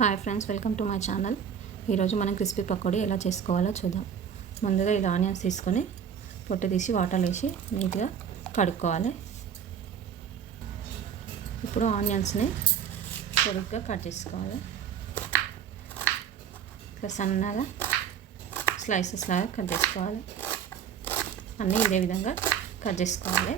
Hi friends, welcome to my channel. ఈరోజు మనం crispy pakodi ఎలా చేసుకోవాలో చూద్దాం. ముందుగా ఇలా ఆనియన్స్ తీసుకొని పొట్టు తీసి వాటర్లో వేసి నీట్గా కడుక్కోవాలి. ఇప్పుడు ఆనియన్స్ని పొడుగ్గా కట్ చేసుకోవాలి. ఇట్లా సన్నగా స్లైసెస్ లాగా కట్ చేసుకోవాలి. అన్నీ ఇదే విధంగా కట్ చేసుకోవాలి.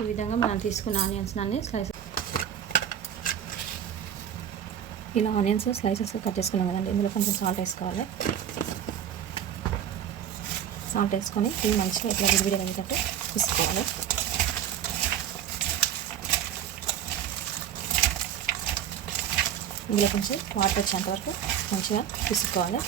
ఈ విధంగా మనం తీసుకున్న ఆనియన్స్ అన్ని ఇలా ఆనియన్స్ స్లైసెస్ కట్ చేసుకున్నాం కదండి. ఇందులో కొంచెం సాల్ట్ వేసుకోవాలి. సాల్ట్ వేసుకొని ఇవి మంచిగా ఇట్లా విడివిడిగా అయ్యేటట్టు తీసుకోవాలి. ఇందులో కొంచెం వాటర్ వచ్చేంత వరకు మంచిగా తీసుకోవాలి.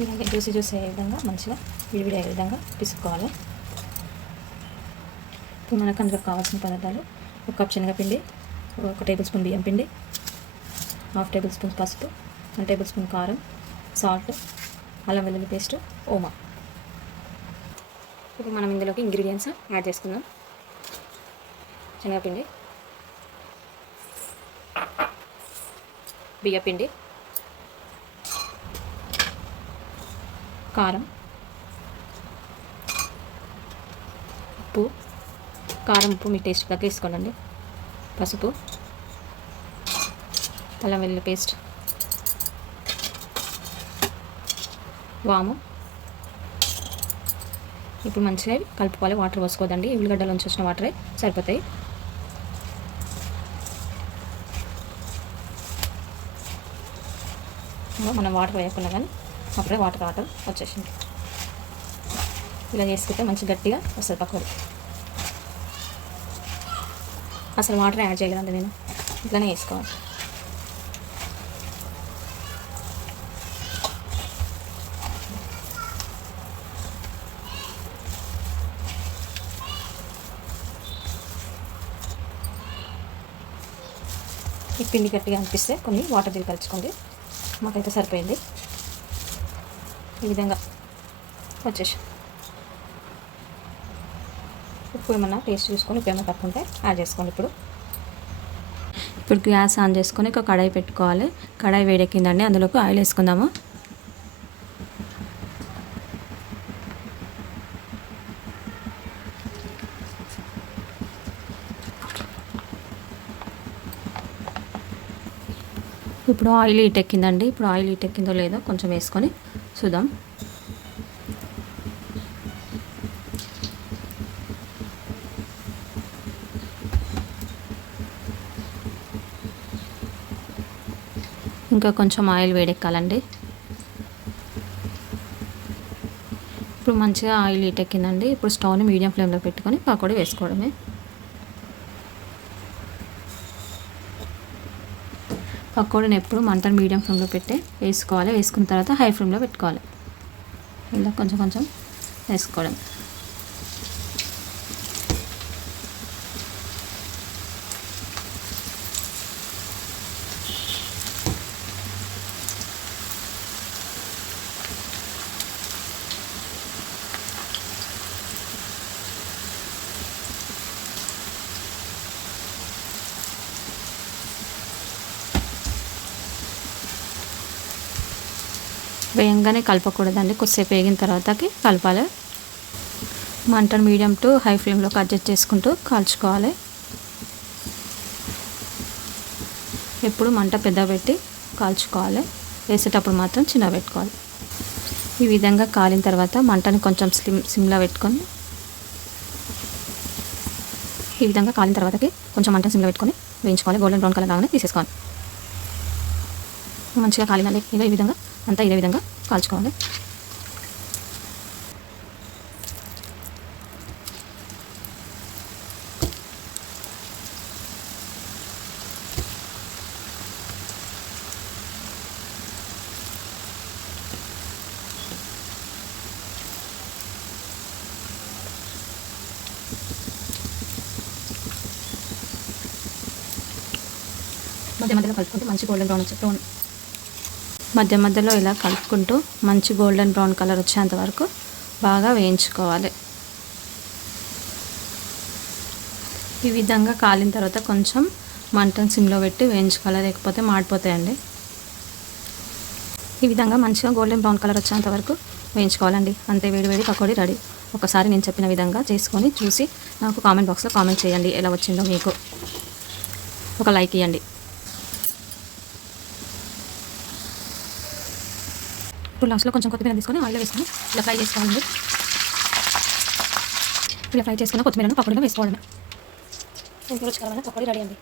ఇలాగే జ్యూసీ అయ్యే విధంగా మంచిగా విడివిడి అయ్యే విధంగా పిసుకోవాలి. ఇప్పుడు మనకు అందులో కావాల్సిన పదార్థాలు: 1 కప్ శనగపిండి, 1 టేబుల్ స్పూన్ బియ్యం పిండి, 1/2 టేబుల్ స్పూన్ పసుపు, 1 టేబుల్ స్పూన్ కారం, సాల్ట్, అల్లం వెల్లుల్లి పేస్ట్, ఓమా. ఇప్పుడు మనం ఇందులోకి ఇంగ్రీడియంట్స్ యాడ్ చేసుకుందాం. శనగపిండి, బియ్యపిండి, కారం, ఉప్పు, కారం ఉప్పు మీ టేస్ట్ తగ్గ వేసుకోండి. పసుపు, అల్లం వెల్లుల్లి పేస్ట్, వాము. ఇప్పుడు మంచిగా కలుపుకోవాలి. వాటర్ పోసుకోదండి, ఉల్లిగడ్డల నుంచి వచ్చిన వాటరే సరిపోతాయి. మనం వాటర్ వేయకుండా కానీ అప్పుడే వాటర్ వచ్చేసింది. ఇలా చేసుకుంటే మంచి గట్టిగా వస్తుంది పకోడీ. అసలు వాటర్ యాడ్ చేయలేదండి నేను, ఇట్లానే వేసుకోవాలి. ఈ పిండి గట్టిగా అనిపిస్తే కొన్ని వాటర్ దిగి కలుచుకోండి. మాకైతే సరిపోయింది. ఈ విధంగా వచ్చేసి ఉప్పు ఏమన్నా టేస్ట్ చూసుకొని ఉప్పు ఏమైనా తక్కువ యాడ్ చేసుకోండి. ఇప్పుడు గ్యాస్ ఆన్ చేసుకొని ఒక కడాయి పెట్టుకోవాలి. కడాయి వేడెక్కిందండి, అందులోకి ఆయిల్ వేసుకుందాము. ఇప్పుడు ఆయిల్ హీట్ ఎక్కిందండి. ఇప్పుడు ఆయిల్ హీట్ ఎక్కిందో లేదో కొంచెం వేసుకొని చూద్దాం. ఇంకా కొంచెం ఆయిల్ వేడెక్కాలండి. ఇప్పుడు మంచిగా ఆయిల్ హీట్ ఎక్కిందండి. ఇప్పుడు స్టవ్ని మీడియం ఫ్లేమ్లో పెట్టుకొని పకోడీ వేసుకోవడమే. పకోడీని ఎప్పుడు మంటను మీడియం ఫ్లేమ్లో పెట్టి వేసుకోవాలి. వేసుకున్న తర్వాత హై ఫ్లేమ్లో పెట్టుకోవాలి. ఇలా కొంచెం కొంచెం వేసుకోవడం. వేయంగానే కలపకూడదండి, కొద్దిసేపు వేగిన తర్వాతకి కలపాలి. మంటను మీడియం టు హై ఫ్లేమ్లోకి అడ్జస్ట్ చేసుకుంటూ కాల్చుకోవాలి. ఎప్పుడు మంట పెద్ద పెట్టి కాల్చుకోవాలి. వేసేటప్పుడు మాత్రం చిన్న పెట్టుకోవాలి. ఈ విధంగా కాలిన తర్వాత మంటను కొంచెం సిమ్లో పెట్టుకొని ఈ విధంగా కాలిన తర్వాతకి కొంచెం మంటను సిమ్లో పెట్టుకొని వేయించుకోవాలి. గోల్డెన్ బ్రౌన్ కలర్ లాగానే తీసేసుకోవాలి. మంచిగా కాలిందండి. ఇక ఈ విధంగా అంతా ఇదే విధంగా కాల్చుకోవాలి. మధ్య మధ్యలో కలుపుకుంటూ మంచి గోల్డెన్ బ్రౌన్ మధ్య మధ్యలో ఇలా కలుపుకుంటూ మంచి గోల్డెన్ బ్రౌన్ కలర్ వచ్చేంత వరకు బాగా వేయించుకోవాలి. ఈ విధంగా కాలిన తర్వాత కొంచెం మంటను సిమ్లో పెట్టి వేయించుకోవాలి, లేకపోతే మాడిపోతాయండి. ఈ విధంగా మంచిగా గోల్డెన్ బ్రౌన్ కలర్ వచ్చేంత వరకు వేయించుకోవాలండి. అంతే, వేడి పకోడీ రెడీ. ఒకసారి నేను చెప్పిన విధంగా చేసుకొని చూసి నాకు కామెంట్ బాక్స్లో కామెంట్ చేయండి ఎలా వచ్చిందో మీకు. ఒక లైక్ ఇవ్వండి. ఇప్పుడు లాస్ట్లో కొంచెం కొత్తిమీర తీసుకొని ఆయిల్ వేసుకొని ఇలా ఫ్రై చేసుకోవాలండి. ఇలా ఫ్రై చేసుకున్న కొత్తిమీరను పకోడీలో వేసుకోవడమే. రుచికరమైన పకోడీ రెడీ అండి.